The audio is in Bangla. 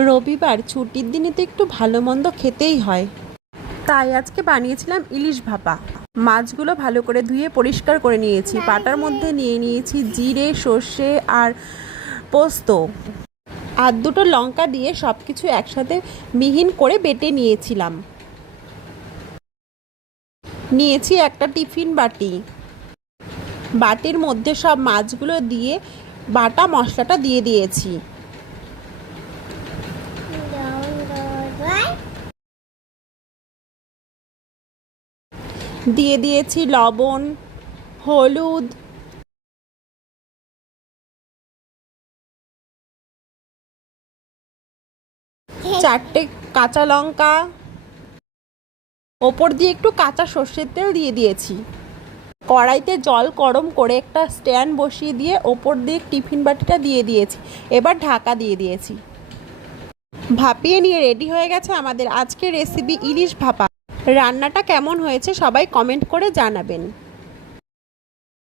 রবিবার ছুটির দিনে তো একটু ভালো মন্দ খেতেই হয়, তাই আজকে বানিয়েছিলাম ইলিশ ভাপা। মাছগুলো ভালো করে ধুয়ে পরিষ্কার করে নিয়েছি। পাটার মধ্যে নিয়ে নিয়েছি জিরে, সর্ষে আর পোস্ত আর দুটো লঙ্কা দিয়ে সব কিছু একসাথে মিহিন করে বেটে নিয়েছিলাম। নিয়েছি একটা টিফিন বাটি, বাটির মধ্যে সব মাছগুলো দিয়ে বাটা মশলাটা দিয়ে দিয়েছি। দিয়ে দিয়েছি লবণ, হলুদ, চারটে কাঁচা লঙ্কা, ওপর দিয়ে একটু কাঁচা সর্ষের তেল দিয়ে দিয়েছি। কড়াইতে জল গরম করে একটা স্ট্যান্ড বসিয়ে দিয়ে ওপর দিয়ে টিফিন বাটিটা দিয়ে দিয়েছি। এবার ঢাকা দিয়ে দিয়েছি। ভাপিয়ে নিয়ে রেডি হয়ে গেছে আমাদের আজকের রেসিপি ইলিশ ভাপা। রান্নাটা কেমন হয়েছে সবাই কমেন্ট করে জানাবেন।